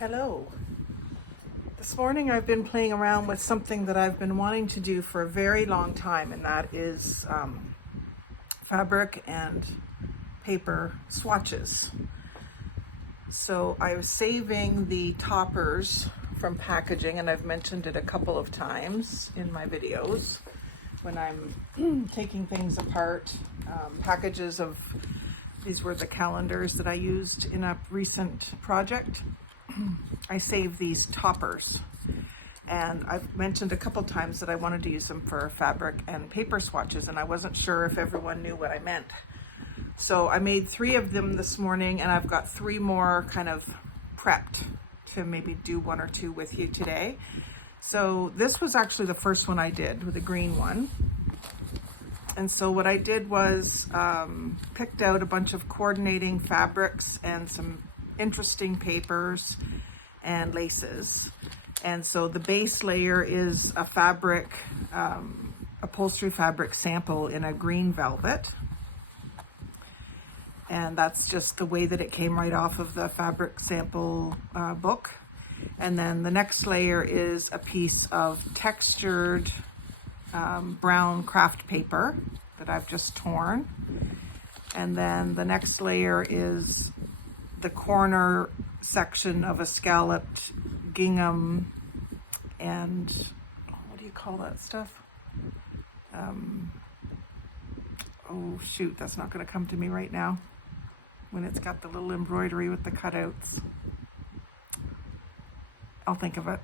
Hello. This morning I've been playing around with something that I've been wanting to do for a very long time, and that is fabric and paper swatches. So I was saving the toppers from packaging, and I've mentioned it a couple of times in my videos when I'm taking things apart. Packages of, these were the calendars that I used in a recent project. I save these toppers, and I've mentioned a couple times that I wanted to use them for fabric and paper swatches, and I wasn't sure if everyone knew what I meant. So I made 3 of them this morning, and I've got 3 more kind of prepped to maybe do 1 or 2 with you today. So this was actually the first one I did, with a green one. And so what I did was picked out a bunch of coordinating fabrics and some interesting papers and laces. And so the base layer is a fabric, upholstery fabric sample in a green velvet. And that's just the way that it came right off of the fabric sample book. And then the next layer is a piece of textured brown craft paper that I've just torn. And then the next layer is the corner section of a scalloped gingham and what do you call that stuff? Oh shoot, that's not going to come to me right now when it's got the little embroidery with the cutouts. I'll think of it.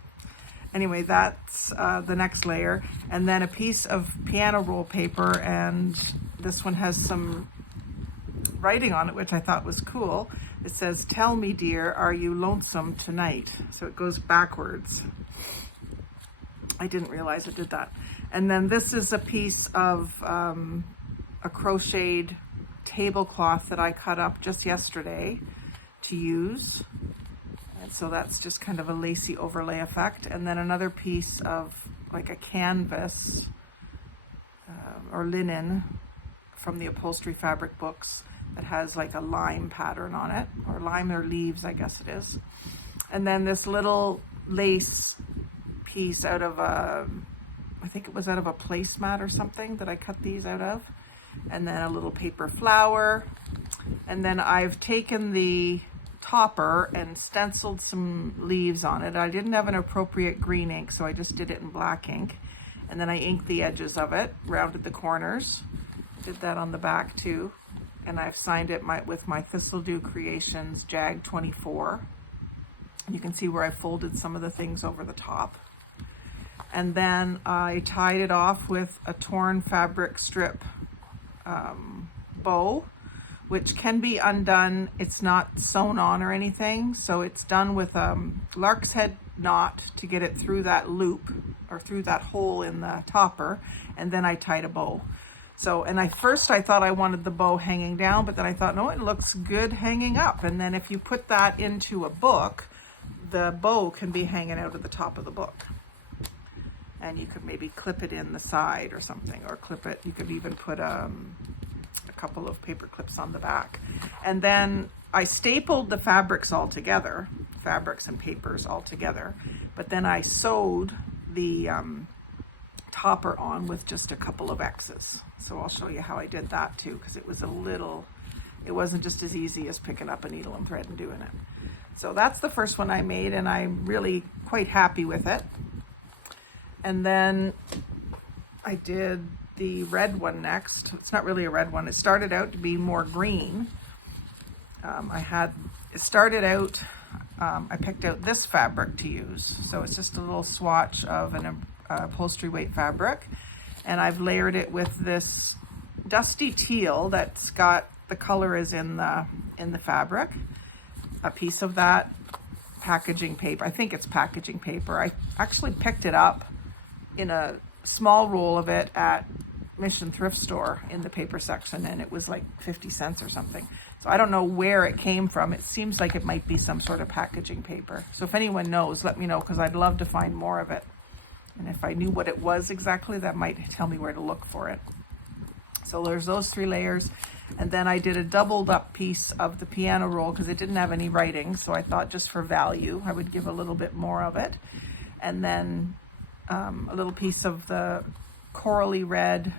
Anyway, that's the next layer, and then a piece of piano roll paper, and this one has some writing on it, which I thought was cool. It says, "Tell me, dear, are you lonesome tonight?" So it goes backwards. I didn't realize it did that. And then this is a piece of a crocheted tablecloth that I cut up just yesterday to use. And so that's just kind of a lacy overlay effect. And then another piece of like a canvas or linen from the upholstery fabric books that has like a lime pattern on it, or lime or leaves, I guess it is. And then this little lace piece out of I think it was out of a placemat or something that I cut these out of. And then a little paper flower. And then I've taken the topper and stenciled some leaves on it. I didn't have an appropriate green ink, so I just did it in black ink. And then I inked the edges of it, rounded the corners, did that on the back too. And I've signed it with my Thistledew Creations Jag 24. You can see where I folded some of the things over the top. And then I tied it off with a torn fabric strip bow, which can be undone. It's not sewn on or anything, so it's done with a lark's head knot to get it through that loop or through that hole in the topper, and then I tied a bow. So, and I thought I wanted the bow hanging down, but then I thought, no, it looks good hanging up. And then if you put that into a book, the bow can be hanging out of the top of the book. And you could maybe clip it in the side or something, or clip it. You could even put a couple of paper clips on the back. And then I stapled the fabrics all together, fabrics and papers all together. But then I sewed the topper on with just a couple of X's. So I'll show you how I did that too, because it wasn't just as easy as picking up a needle and thread and doing it. So that's the first one I made, and I'm really quite happy with it. And then I did the red one next. It's not really a red one. It started out to be more green. I picked out this fabric to use. So it's just a little swatch of an upholstery weight fabric. And I've layered it with this dusty teal that's got, the color is in the fabric. A piece of that packaging paper. I think it's packaging paper. I actually picked it up in a small roll of it at Mission thrift store in the paper section, and it was like 50 cents or something. So I don't know where it came from. It seems like it might be some sort of packaging paper. So if anyone knows, let me know, because I'd love to find more of it. And if I knew what it was exactly, that might tell me where to look for it. So there's those 3 layers. And then I did a doubled up piece of the piano roll because it didn't have any writing. So I thought just for value, I would give a little bit more of it. And then a little piece of the corally red,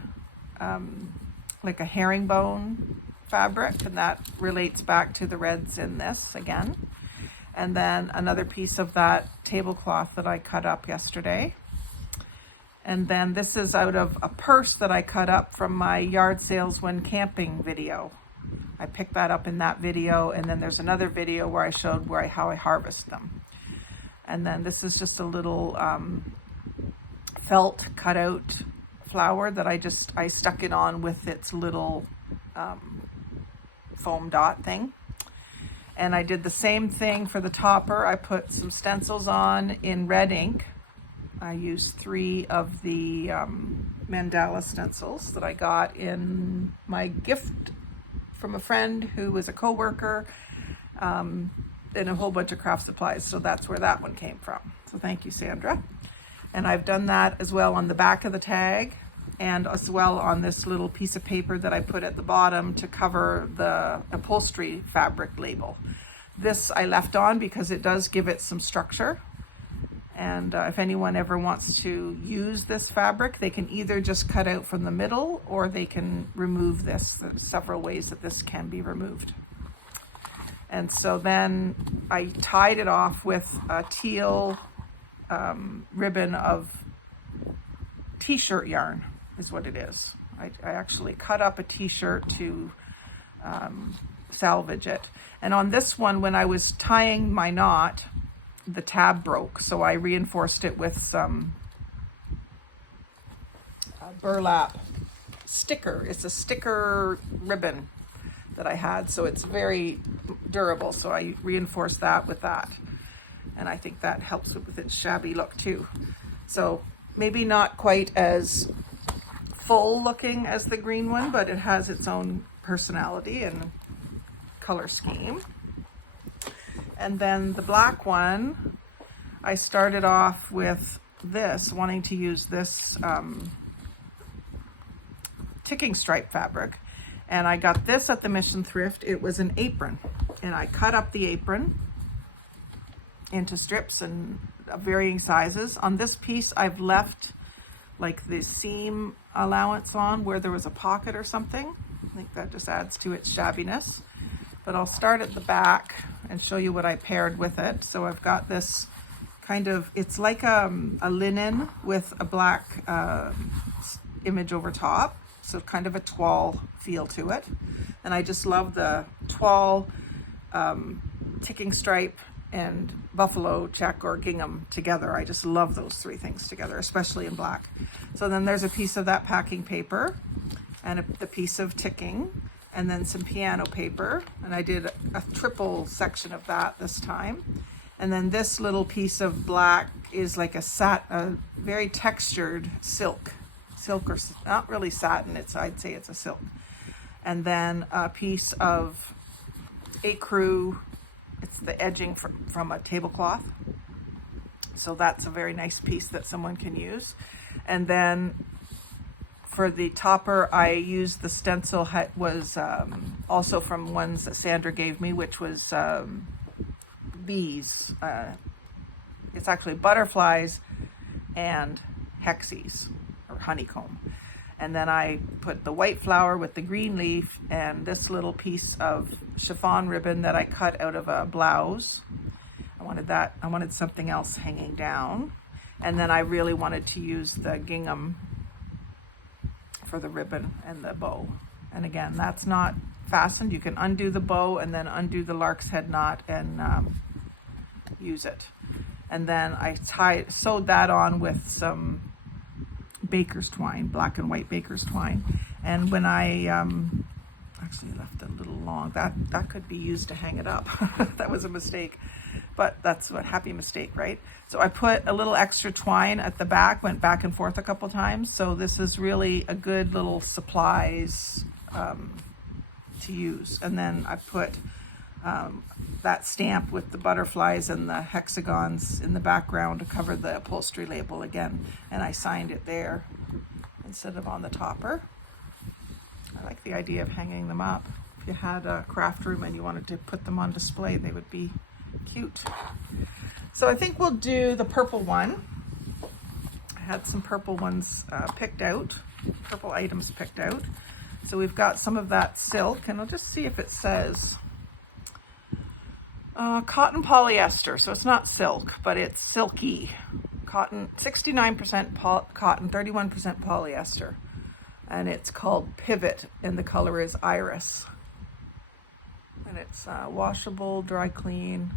like a herringbone fabric. And that relates back to the reds in this again. And then another piece of that tablecloth that I cut up yesterday. And then this is out of a purse that I cut up from my yard sales when camping video. I picked that up in that video, and then there's another video where I showed how I harvest them. And then this is just a little felt cutout flower that I stuck it on with its little foam dot thing. And I did the same thing for the topper. I put some stencils on in red ink. I used 3 of the mandala stencils that I got in my gift from a friend who was a co-worker, and a whole bunch of craft supplies. So that's where that one came from. So thank you, Sandra. And I've done that as well on the back of the tag, and as well on this little piece of paper that I put at the bottom to cover the upholstery fabric label. This I left on because it does give it some structure. And if anyone ever wants to use this fabric, they can either just cut out from the middle or they can remove this. There's several ways that this can be removed. And so then I tied it off with a teal ribbon of t-shirt yarn is what it is. I actually cut up a t-shirt to salvage it. And on this one, when I was tying my knot, the tab broke, so I reinforced it with some burlap sticker. It's a sticker ribbon that I had, so it's very durable, so I reinforced that with that, and I think that helps with its shabby look too. So maybe not quite as full looking as the green one, but it has its own personality and color scheme. And then the black one, I started off with this, wanting to use this ticking stripe fabric. And I got this at the Mission Thrift. It was an apron. And I cut up the apron into strips and varying sizes. On this piece, I've left like the seam allowance on where there was a pocket or something. I think that just adds to its shabbiness. But I'll start at the back and show you what I paired with it. So I've got this kind of, it's like a linen with a black image over top. So kind of a toile feel to it. And I just love the toile, ticking stripe, and buffalo check or gingham together. I just love those 3 things together, especially in black. So then there's a piece of that packing paper and the piece of ticking, and then some piano paper, and I did a triple section of that this time. And then this little piece of black is like a very textured silk or not really satin, I'd say it's a silk. And then a piece of ecru, it's the edging from a tablecloth. So that's a very nice piece that someone can use. And then for the topper, I used the stencil was also from ones that Sandra gave me, which was bees. It's actually butterflies and hexes or honeycomb. And then I put the white flower with the green leaf and this little piece of chiffon ribbon that I cut out of a blouse. I wanted something else hanging down. And then I really wanted to use the gingham for the ribbon and the bow. And again, that's not fastened. You can undo the bow and then undo the lark's head knot and use it. And then I sewed that on with some baker's twine, black and white baker's twine. And when I actually left it a little long, that could be used to hang it up. That was a mistake, but that's a happy mistake, right? So I put a little extra twine at the back, went back and forth a couple times. So this is really a good little supplies to use. And then I put that stamp with the butterflies and the hexagons in the background to cover the upholstery label again. And I signed it there instead of on the topper. I like the idea of hanging them up. If you had a craft room and you wanted to put them on display, they would be cute. So I think we'll do the purple one. I had some purple ones picked out, purple items picked out. So we've got some of that silk, and I'll just see if it says cotton polyester. So it's not silk, but it's silky. Cotton, 69% cotton, 31% polyester. And it's called Pivot, and the color is Iris. And it's washable, dry clean,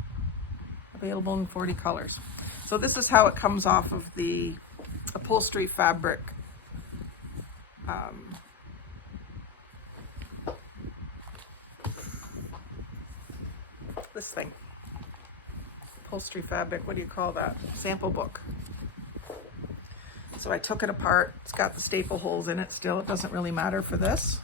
available in 40 colors. So this is how it comes off of the upholstery fabric. This thing, upholstery fabric, what do you call that? Sample book. So I took it apart. It's got the staple holes in it still. It doesn't really matter for this.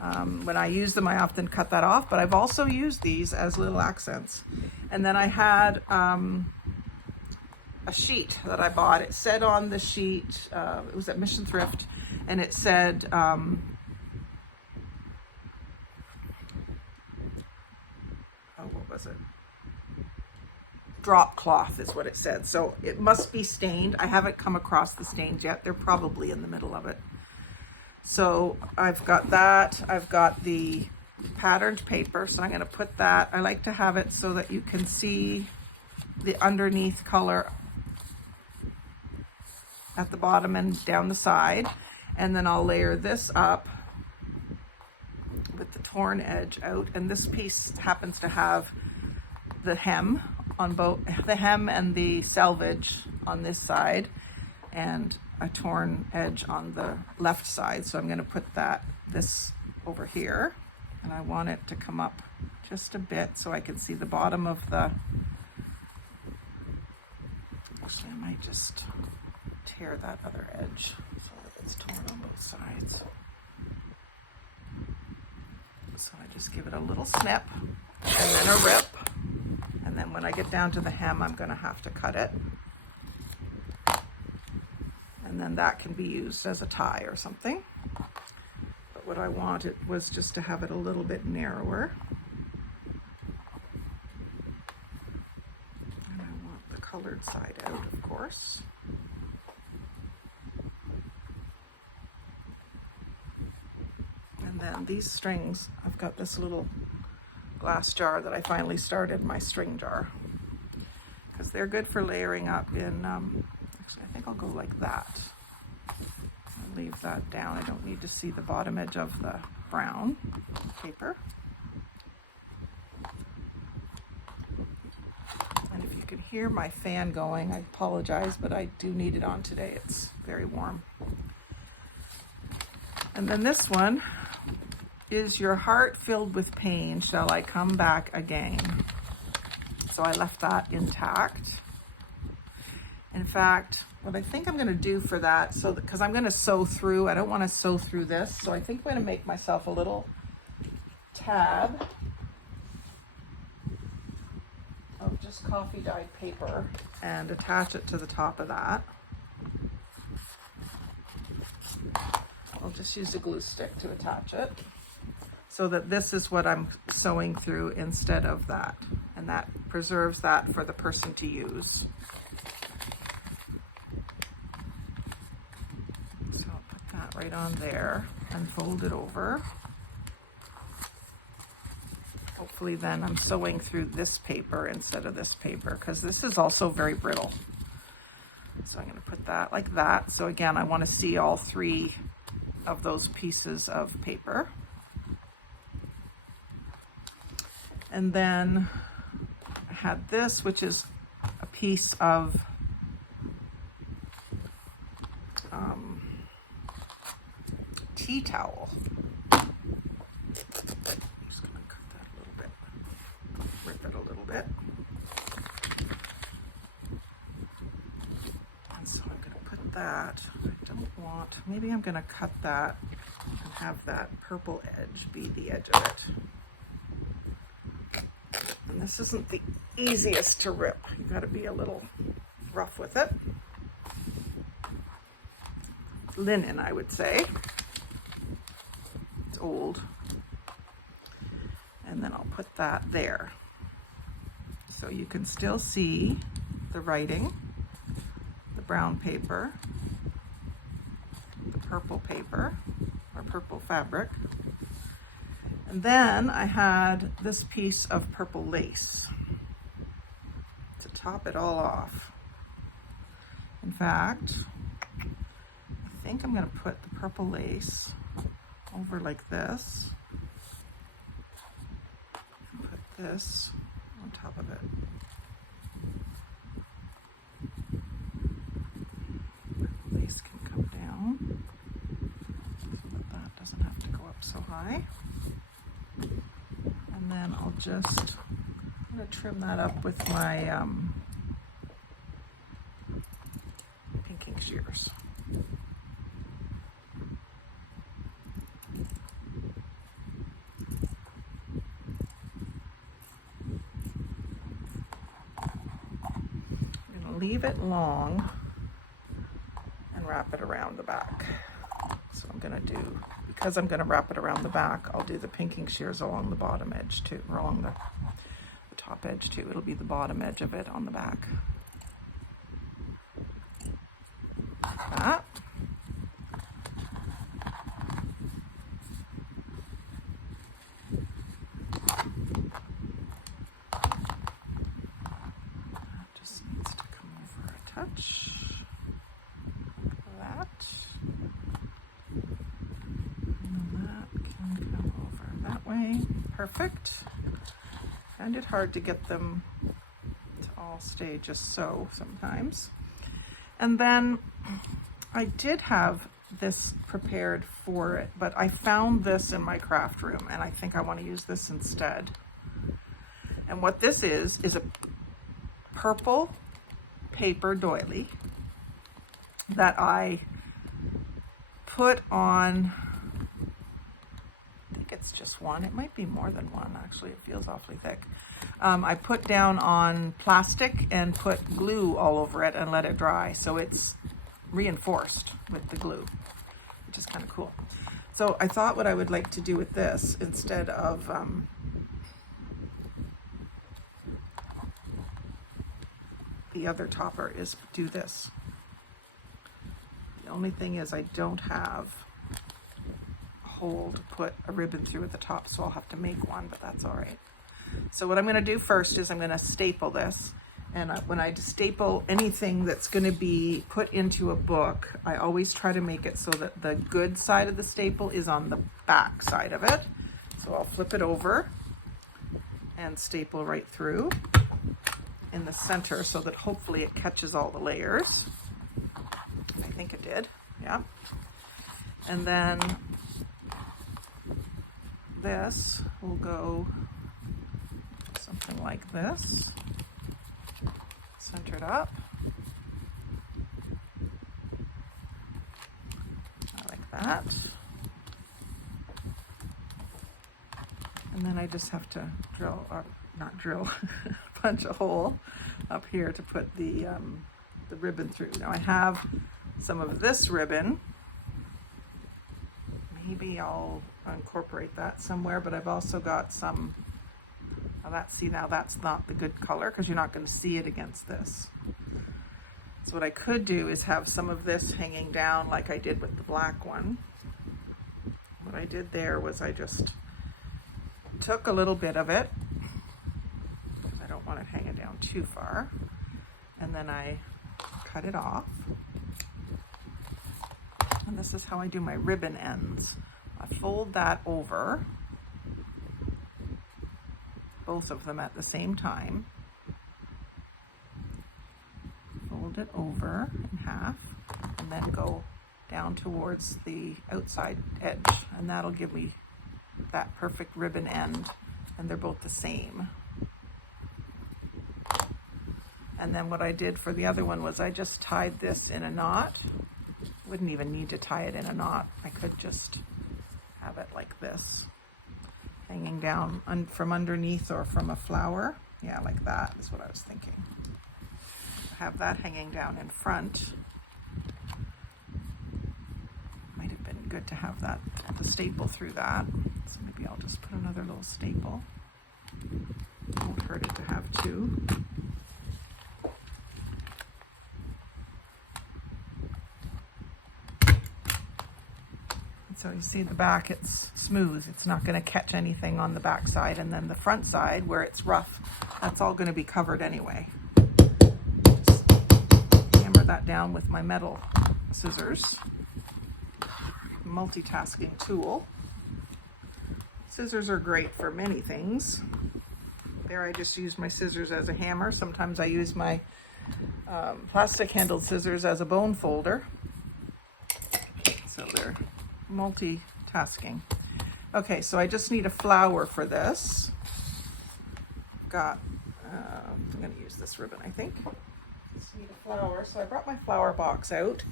When I use them, I often cut that off, but I've also used these as little accents. And then I had a sheet that I bought. It said on the sheet, it was at Mission Thrift, and it said, what was it? Drop cloth is what it said. So it must be stained. I haven't come across the stains yet. They're probably in the middle of it. So I've got that. I've got the patterned paper. So I'm going to put that. I like to have it so that you can see the underneath color at the bottom and down the side. And then I'll layer this up with the torn edge out, and this piece happens to have the hem on both, the hem and the selvage on this side, and a torn edge on the left side. So I'm going to put this over here, and I want it to come up just a bit so I can see the bottom of the, actually I might just tear that other edge so that it's torn on both sides. So I just give it a little snip and then a rip. And then when I get down to the hem, I'm going to have to cut it. And then that can be used as a tie or something. But what I wanted was just to have it a little bit narrower. And I want the colored side out, of course. And then these strings, I've got this little glass jar that I finally started, my string jar, because they're good for layering up in, actually I think I'll go like that. I'll leave that down. I don't need to see the bottom edge of the brown paper. And if you can hear my fan going, I apologize, but I do need it on today. It's very warm. And then this one, is your heart filled with pain, shall I come back again? So I left that intact. In fact, what I think I'm going to do for that, so because I'm going to sew through, I don't want to sew through this, so I think I'm going to make myself a little tab of just coffee dyed paper and attach it to the top of that. I'll just use a glue stick to attach it, so that this is what I'm sewing through instead of that. And that preserves that for the person to use. So I'll put that right on there and fold it over. Hopefully then I'm sewing through this paper instead of this paper, because this is also very brittle. So I'm going to put that like that. So again, I want to see all three of those pieces of paper. And then I had this, which is a piece of tea towel. I'm just going to cut that a little bit, rip it a little bit. And so I'm going to put that, I don't want, maybe I'm going to cut that and have that purple edge be the edge of it. And this isn't the easiest to rip. You've got to be a little rough with it. Linen, I would say. old. And then I'll put that there. So you can still see the writing, the brown paper, the purple paper, or purple fabric. And then I had this piece of purple lace to top it all off. In fact, I think I'm going to put the purple lace over like this. And put this on top of it. Purple lace can come down so that that doesn't have to go up so high. And then I'm going to trim that up with my pinking shears. I'm going to leave it long and wrap it around the back. So I'm going to do, because I'm going to wrap it around the back, I'll do the pinking shears along the bottom edge too, or along the top edge too. It'll be the bottom edge of it on the back. Like that. That just needs to come over a touch. Like that. And that can come over that way. Perfect. I find it hard to get them to all stay just so sometimes. And then I did have this prepared for it, but I found this in my craft room and I think I want to use this instead. And what this is a purple paper doily that I put on, I think it's just one. It might be more than one, actually. It feels awfully thick. I put down on plastic and put glue all over it and let it dry. So it's reinforced with the glue, which is kind of cool. So I thought what I would like to do with this, instead of the other topper, is do this. The only thing is I don't have a hole to put a ribbon through at the top, so I'll have to make one, but that's all right. So what I'm going to do first is I'm going to staple this. And when I staple anything that's going to be put into a book, I always try to make it so that the good side of the staple is on the back side of it. So I'll flip it over and staple right through in the center so that hopefully it catches all the layers. I think it did, yeah. And then this will go something like this. Centered up. Like that. And then I just have to drill, or not drill, punch a hole up here to put the ribbon through. Now I have some of this ribbon. Maybe I'll incorporate that somewhere, but I've also got some. Now that's not the good color because you're not going to see it against this. So what I could do is have some of this hanging down like I did with the black one. What I did there was I just took a little bit of it. I don't want it hanging down too far. And then I cut it off. And this is how I do my ribbon ends. I fold that over, both of them at the same time. Fold it over in half and then go down towards the outside edge, and that'll give me that perfect ribbon end, and they're both the same. And then what I did for the other one was I just tied this in a knot. Wouldn't even need to tie it in a knot. I could just have it like this, hanging down from underneath or from a flower. Yeah, like that is what I was thinking. Have that hanging down in front. Might have been good to have that, the staple through that. So maybe I'll just put another little staple. Won't hurt it to have two. So you see the back, it's smooth. It's not going to catch anything on the back side. And then the front side, where it's rough, that's all going to be covered anyway. Just hammer that down with my metal scissors. Multitasking tool. Scissors are great for many things. There I just use my scissors as a hammer. Sometimes I use my plastic handled scissors as a bone folder. So they're multitasking. Okay, so I just need a flower for this. I'm going to use this ribbon, I think. Just need a flower. So I brought my flower box out,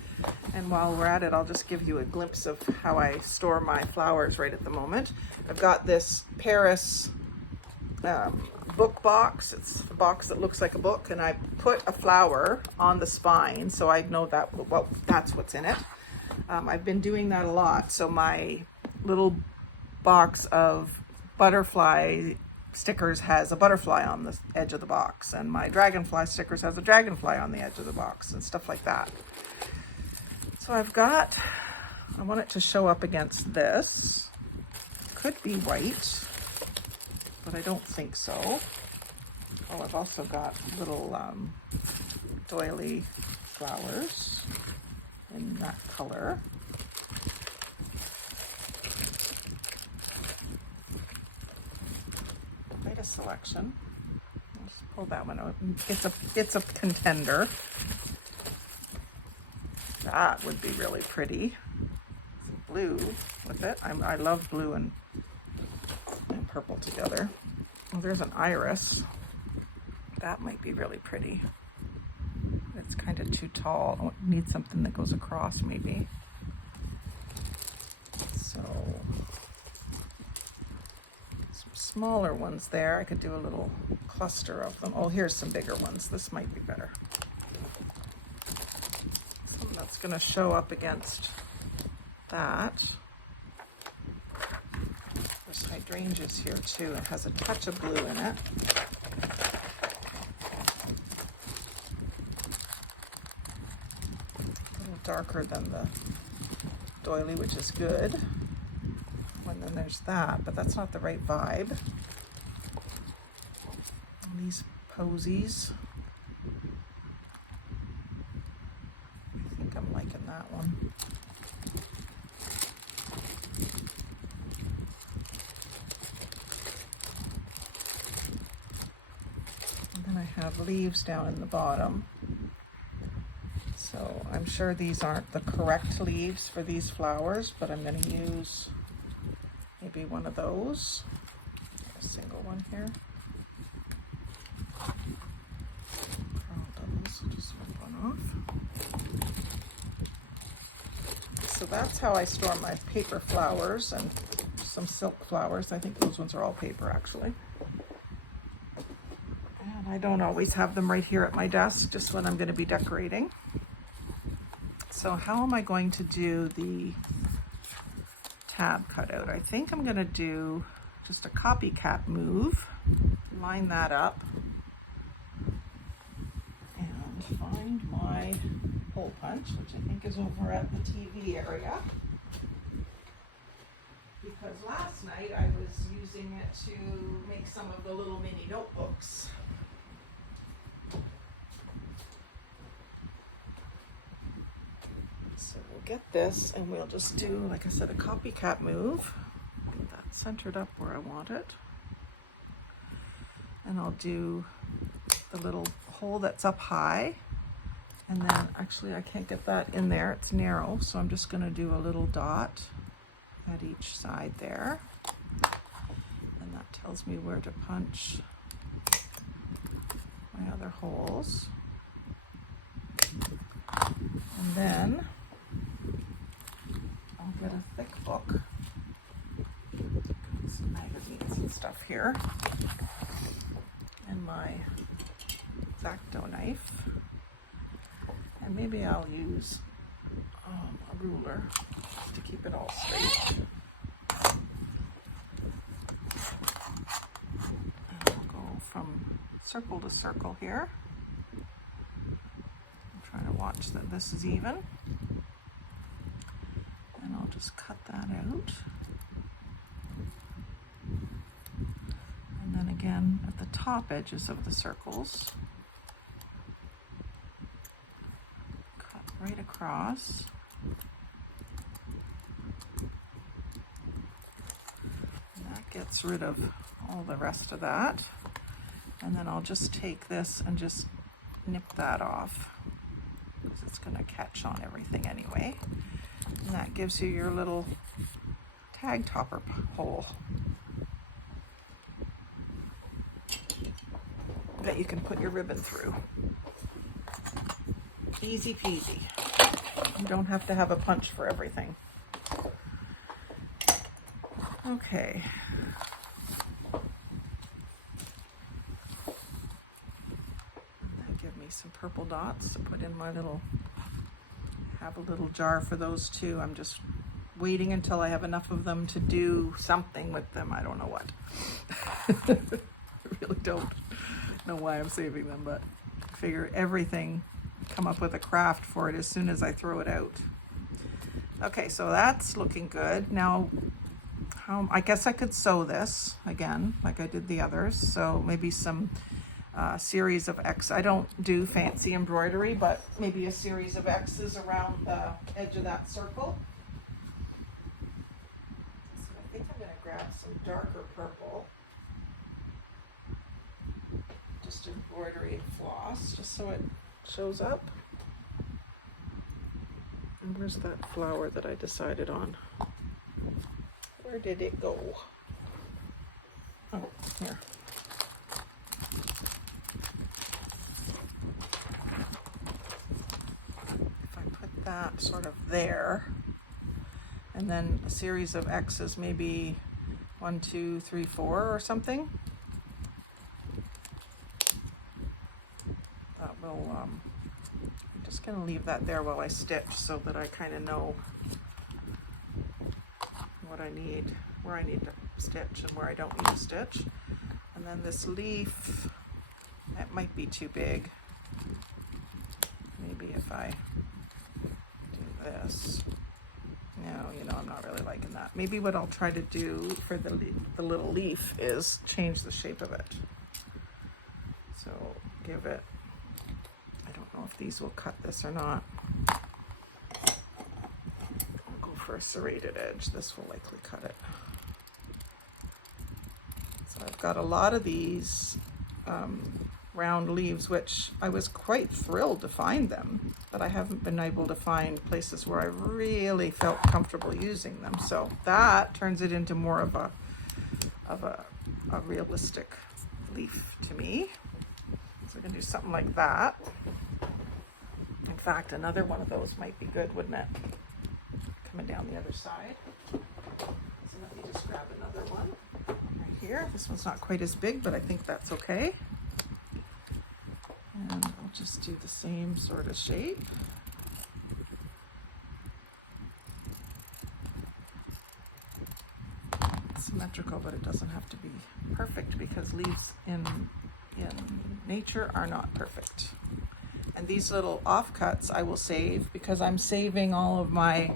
and while we're at it, I'll just give you a glimpse of how I store my flowers right at the moment. I've got this Paris book box. It's a box that looks like a book, and I put a flower on the spine so I know that, well, that's what's in it. I've been doing that a lot. So my little box of butterfly stickers has a butterfly on the edge of the box, and my dragonfly stickers has a dragonfly on the edge of the box, and stuff like that. So I want it to show up against this. Could be white, but I don't think so. Oh, I've also got little doily flowers in that color. Quite a selection. I'll just pull that one out. It's a contender. That would be really pretty. Some blue with it. I love blue and purple together. Oh, there's an iris. That might be really pretty. It's kind of too tall. I need something that goes across maybe. So some smaller ones there. I could do a little cluster of them. Oh, here's some bigger ones. This might be better. Something that's going to show up against that. There's hydrangeas here too. It has a touch of blue in it. Darker than the doily, which is good. And then there's that, but that's not the right vibe. And these posies, I think I'm liking that one. And then I have leaves down in the bottom. So I'm sure these aren't the correct leaves for these flowers, but I'm going to use maybe one of those. A single one here. Just rip one off. So that's how I store my paper flowers and some silk flowers. I think those ones are all paper actually. And I don't always have them right here at my desk, just when I'm going to be decorating. So how am I going to do the tab cutout? I think I'm going to do just a copycat move, line that up, and find my hole punch, which I think is over at the TV area. Because last night I was using it to make some of the little mini notebooks. So we'll get this and we'll just do, like I said, a copycat move. Get that centered up where I want it. And I'll do the little hole that's up high. And then actually I can't get that in there, it's narrow. So I'm just going to do a little dot at each side there. And that tells me where to punch my other holes. And then I'll get a thick book, some magazines and stuff here, and my X-Acto knife, and maybe I'll use a ruler. to keep it all straight. And we'll go from circle to circle here. I'm trying to watch that this is even. And I'll just cut that out. And then again at the top edges of the circles, cut right across. And that gets rid of all the rest of that. And then I'll just take this and just nip that off because it's going to catch on everything anyway. And that gives you your little tag topper hole that you can put your ribbon through. Easy peasy. You don't have to have a punch for everything. Okay. That give me some purple dots to put in my little, have a little jar for those too. I'm just waiting until I have enough of them to do something with them. I don't know what. I really don't know why I'm saving them, but I figure everything, come up with a craft for it as soon as I throw it out. Okay, so that's looking good. Now, I guess I could sew this again, like I did the others. So maybe some series of X. I don't do fancy embroidery, but maybe a series of X's around the edge of that circle. So I think I'm going to grab some darker purple. Just embroidery and floss, just so it shows up. And where's that flower that I decided on? Where did it go? Oh, here. If I put that sort of there, and then a series of X's, maybe 1, 2, 3, 4 or something. That will, I'm just going to leave that there while I stitch so that I kind of know what I need, where I need to stitch and where I don't need to stitch. And then this leaf, that might be too big. Maybe if I do this. No, you know, I'm not really liking that. Maybe what I'll try to do for the little leaf is change the shape of it. So give it, I don't know if these will cut this or not. I'll go for a serrated edge. This will likely cut it. So I've got a lot of these round leaves, which I was quite thrilled to find them, but I haven't been able to find places where I really felt comfortable using them. So that turns it into more of a realistic leaf to me. So we're gonna do something like that. In fact, another one of those might be good, wouldn't it? Coming down the other side. So let me just grab another one right here. This one's not quite as big, but I think that's okay. And I'll just do the same sort of shape. It's symmetrical, but it doesn't have to be perfect because leaves in nature are not perfect. And these little offcuts I will save because I'm saving all of my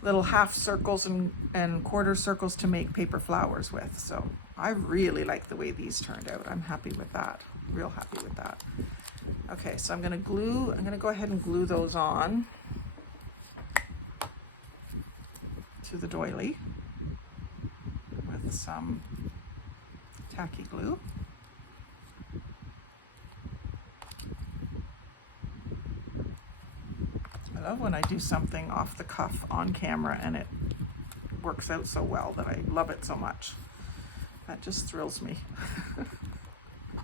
little half circles and quarter circles to make paper flowers with. So I really like the way these turned out. I'm happy with that. Real happy with that. Okay, so I'm going to go ahead and glue those on to the doily with some tacky glue. I love when I do something off the cuff on camera and it works out so well that I love it so much. That just thrills me.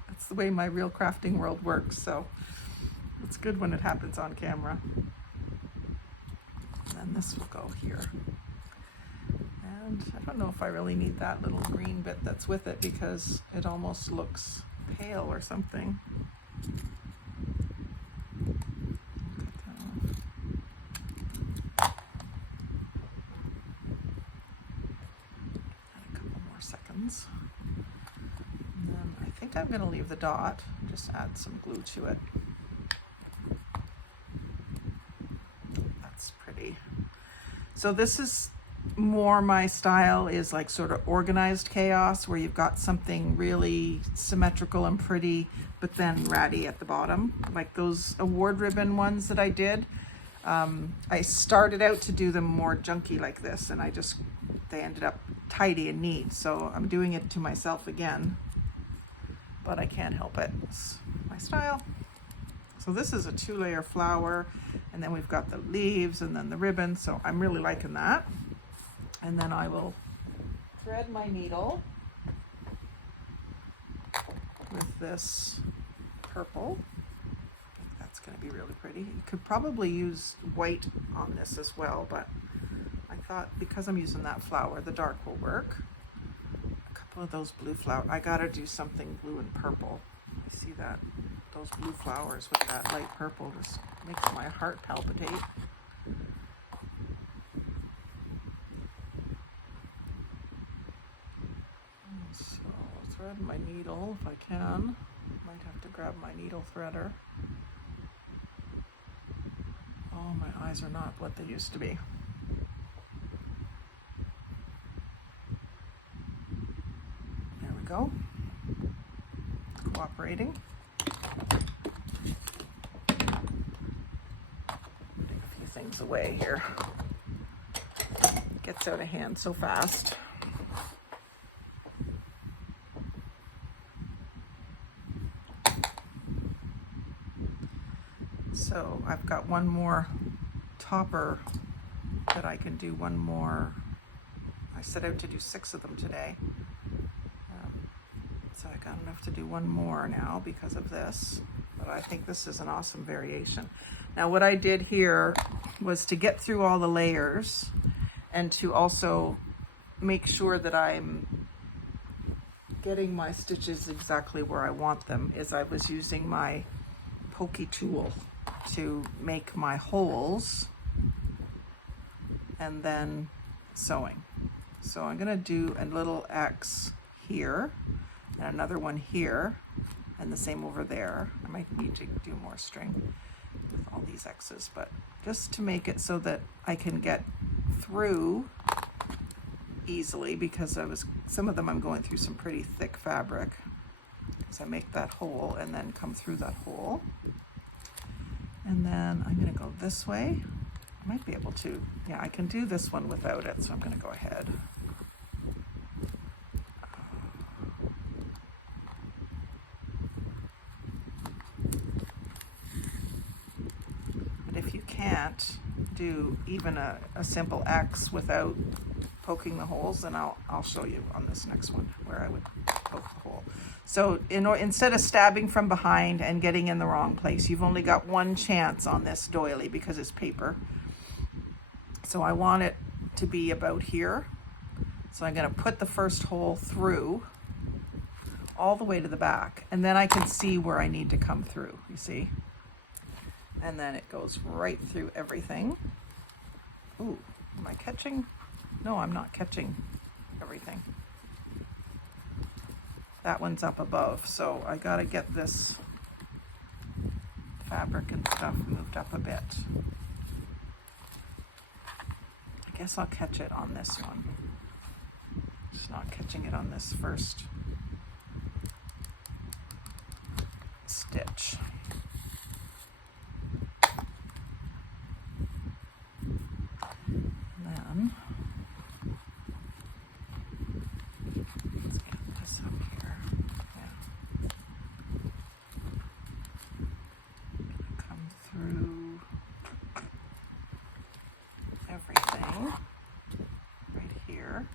That's the way my real crafting world works, so it's good when it happens on camera. And then this will go here. And I don't know if I really need that little green bit that's with it because it almost looks pale or something. happens. And then I think I'm going to leave the dot, just add some glue to it. That's pretty. So this is more my style, is like sort of organized chaos, where you've got something really symmetrical and pretty, but then ratty at the bottom, like those award ribbon ones that I did. I started out to do them more junky like this, and they ended up tidy and neat, so I'm doing it to myself again, but I can't help it. It's my style. So this is a 2-layer flower, and then we've got the leaves and then the ribbon, so I'm really liking that. And then I will thread my needle with this purple. I think that's going to be really pretty. You could probably use white on this as well, but I thought because I'm using that flower, the dark will work. A couple of those blue flowers. I got to do something blue and purple. You see that? Those blue flowers with that light purple just makes my heart palpitate. So I'll thread my needle if I can. Might have to grab my needle threader. Oh, my eyes are not what they used to be. There we go. Cooperating. Take a few things away here. Gets out of hand so fast. So I've got one more topper that I can do one more. I set out to do 6 of them today. So I got enough to do one more now because of this, but I think this is an awesome variation. Now what I did here was to get through all the layers and to also make sure that I'm getting my stitches exactly where I want them, is I was using my pokey tool to make my holes and then sewing. So I'm going to do a little X here and another one here, and the same over there. I might need to do more string with all these X's, but just to make it so that I can get through easily, because some of them I'm going through some pretty thick fabric. So I make that hole and then come through that hole. And then I'm going to go this way. I might be able to, yeah, I can do this one without it, so I'm going to go ahead. But if you can't do even a simple X without poking the holes, then I'll show you on this next one where I would poke the hole. So instead of stabbing from behind and getting in the wrong place, you've only got one chance on this doily because it's paper. So I want it to be about here. So I'm going to put the first hole through all the way to the back, and then I can see where I need to come through, you see? And then it goes right through everything. Ooh, am I catching? No, I'm not catching everything. That one's up above, so I gotta get this fabric and stuff moved up a bit. I guess I'll catch it on this one. Just not catching it on this first stitch. And then let's get this up here. Yeah. Come through everything right here.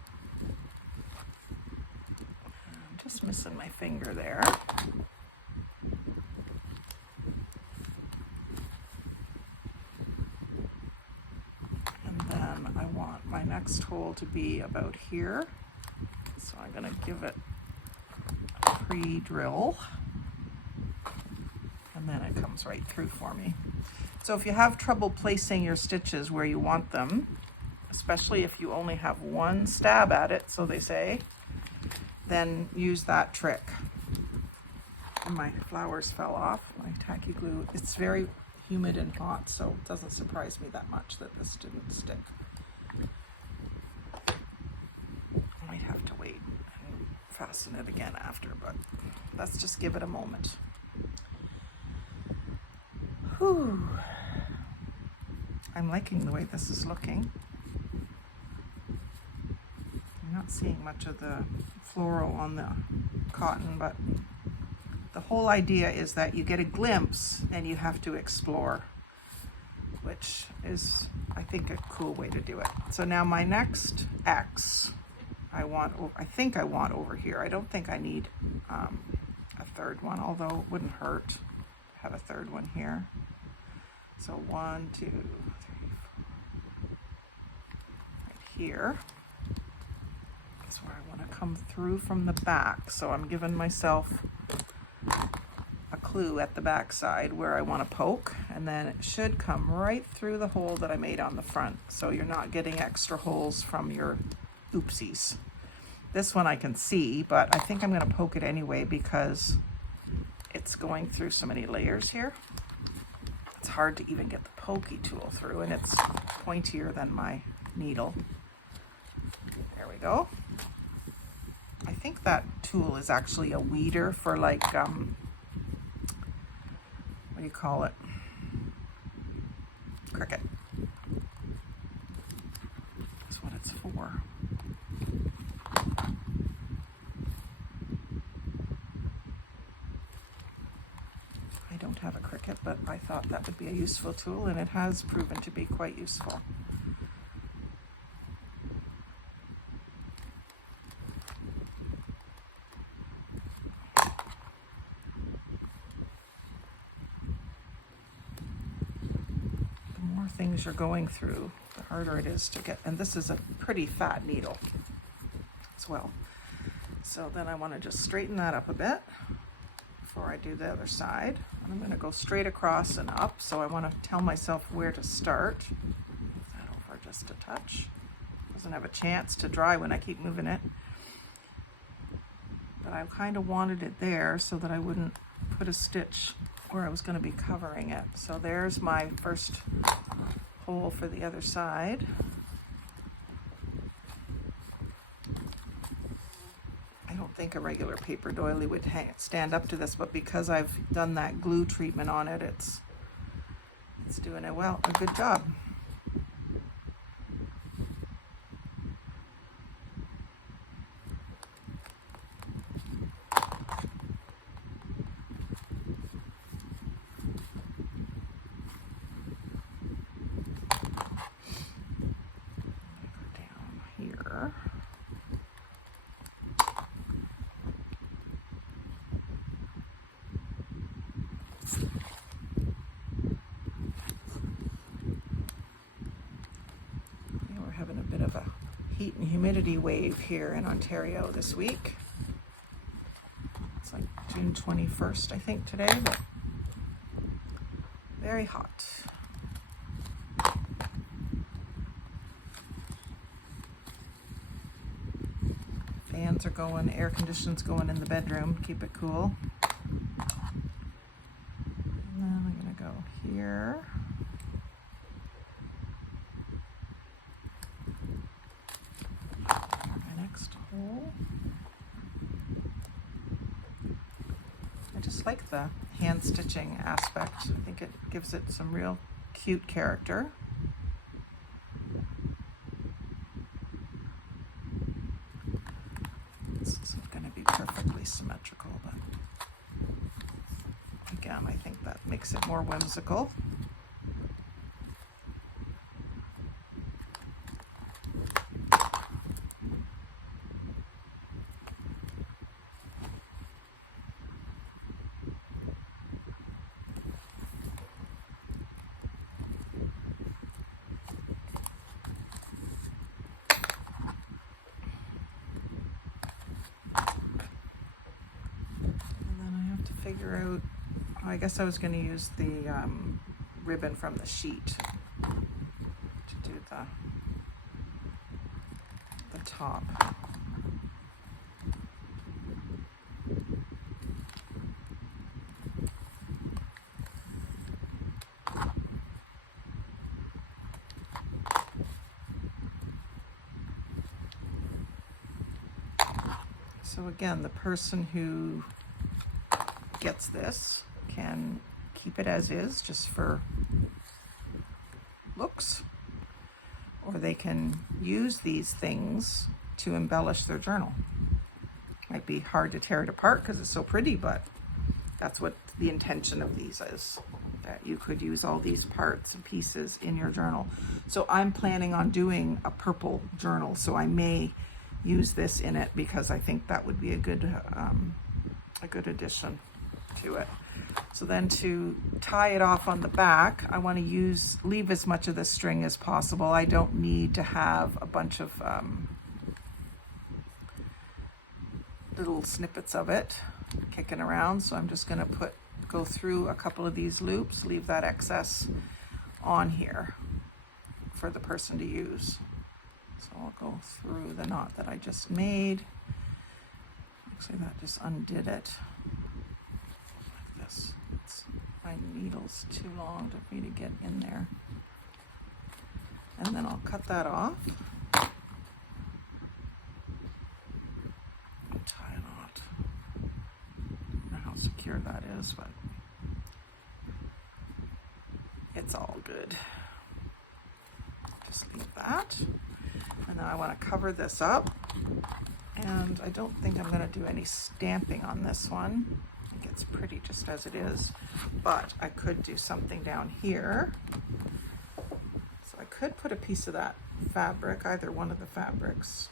I'm just missing my finger there. My next hole to be about here, so I'm going to give it a pre-drill, and then it comes right through for me. So if you have trouble placing your stitches where you want them, especially if you only have one stab at it, so they say, then use that trick. And my flowers fell off, my tacky glue. It's very humid and hot, so it doesn't surprise me that much that this didn't stick. I might have to wait and fasten it again after, but let's just give it a moment. Whew. I'm liking the way this is looking. I'm not seeing much of the floral on the cotton, but the whole idea is that you get a glimpse and you have to explore, which is, I think, a cool way to do it. So now my next X, I think I want over here. I don't think I need a third one, although it wouldn't hurt to have a third one here. So 1, 2, 3, 4, right here is where I want to come through from the back. So I'm giving myself a clue at the back side where I want to poke, and then it should come right through the hole that I made on the front, so you're not getting extra holes from your oopsies. This one I can see, but I think I'm going to poke it anyway because it's going through so many layers here. It's hard to even get the pokey tool through, and it's pointier than my needle. There we go. I think that tool is actually a weeder for like, what do you call it? Cricket. That's what it's for. I don't have a cricket, but I thought that would be a useful tool, and it has proven to be quite useful. Things you're going through, the harder it is to get, and this is a pretty fat needle as well. So then I want to just straighten that up a bit before I do the other side. And I'm going to go straight across and up, so I want to tell myself where to start. Move that over just a touch. Doesn't have a chance to dry when I keep moving it, but I kind of wanted it there so that I wouldn't put a stitch where I was going to be covering it. So there's my first hole for the other side. I don't think a regular paper doily would stand up to this, but because I've done that glue treatment on it, it's doing a good job. Heat and humidity wave here in Ontario this week. It's like June 21st, I think, today, but very hot. Fans are going, air conditioning's going in the bedroom, keep it cool. And then I'm gonna go here. I just like the hand stitching aspect. I think it gives it some real cute character. This isn't going to be perfectly symmetrical, but again, I think that makes it more whimsical. Figure out, I guess I was going to use the ribbon from the sheet to do the top. So again, the person who gets this can keep it as is, just for looks, or they can use these things to embellish their journal. Might be hard to tear it apart because it's so pretty, but that's what the intention of these is, that you could use all these parts and pieces in your journal. So I'm planning on doing a purple journal, so I may use this in it because I think that would be a good addition to it. So then to tie it off on the back, I want to leave as much of the string as possible. I don't need to have a bunch of little snippets of it kicking around. So I'm just going to go through a couple of these loops, leave that excess on here for the person to use. So I'll go through the knot that I just made. Actually, that just undid it. Like this. My needle's too long for me to get in there. And then I'll cut that off. And tie a knot. I don't know how secure that is, but it's all good. Just leave that. And then I want to cover this up. And I don't think I'm going to do any stamping on this one. I think it's pretty just as it is, but I could do something down here. So I could put a piece of that fabric, either one of the fabrics.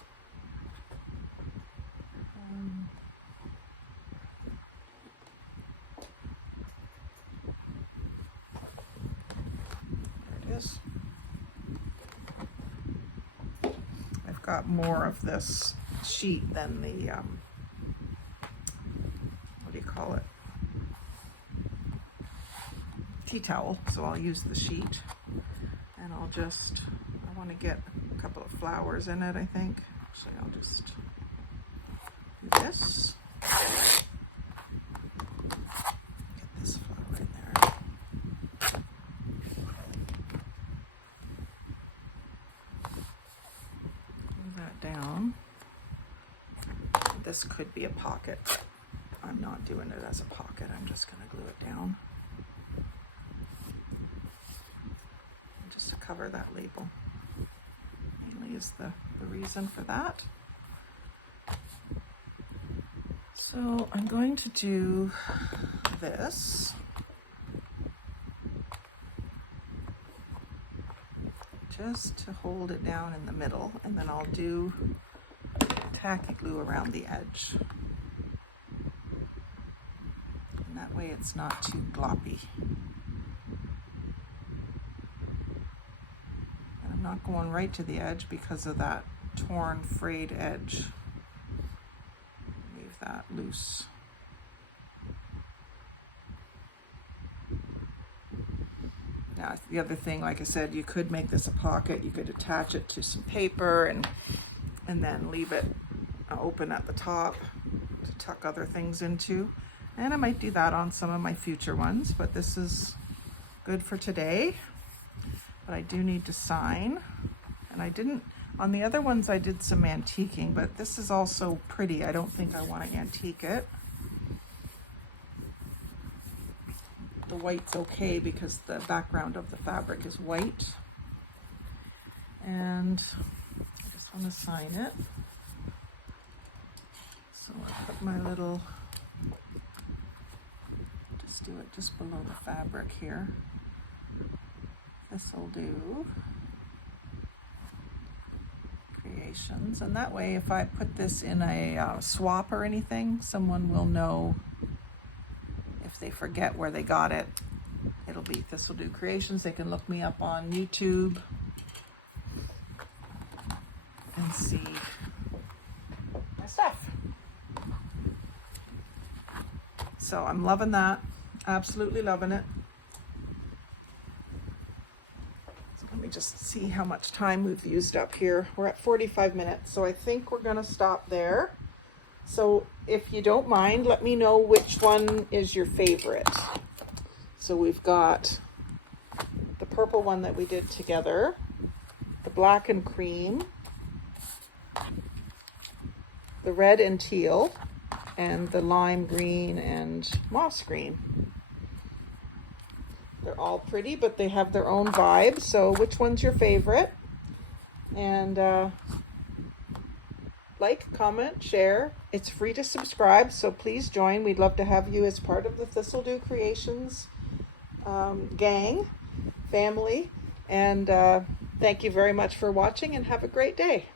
There it is. I've got more of this sheet than the what do you call it, tea towel, so I'll use the sheet, and I want to get a couple of flowers in it. I think actually I'll just do this, get this flower in there. Move that down. This could be a pocket, but I'm not doing it as a pocket. I'm just going to glue it down. And just to cover that label. Mainly is the reason for that. So I'm going to do this. Just to hold it down in the middle, and then I'll do tacky glue around the edge. And that way it's not too gloppy. And I'm not going right to the edge because of that torn, frayed edge. Leave that loose. Now, the other thing, like I said, you could make this a pocket. You could attach it to some paper and then leave it open at the top to tuck other things into. And I might do that on some of my future ones, but this is good for today. But I do need to sign. And I didn't, on the other ones I did some antiquing, but this is also pretty. I don't think I want to antique it. The white's okay because the background of the fabric is white. And I just want to sign it. So I'll put my little, just do it just below the fabric here. Thistledew Creations. And that way, if I put this in a swap or anything, someone will know. If they forget where they got it, it'll be Thistledew Creations. They can look me up on YouTube and see my stuff. So I'm loving that. Absolutely loving it. So let me just see how much time we've used up here. We're at 45 minutes, so I think we're gonna stop there. So if you don't mind, let me know which one is your favorite. So we've got the purple one that we did together, the black and cream, the red and teal, and the lime green and moss green. They're all pretty, but they have their own vibe. So which one's your favorite? And like, comment, share. It's free to subscribe, so please join. We'd love to have you as part of the Thistledew Creations gang, family. And thank you very much for watching, and have a great day.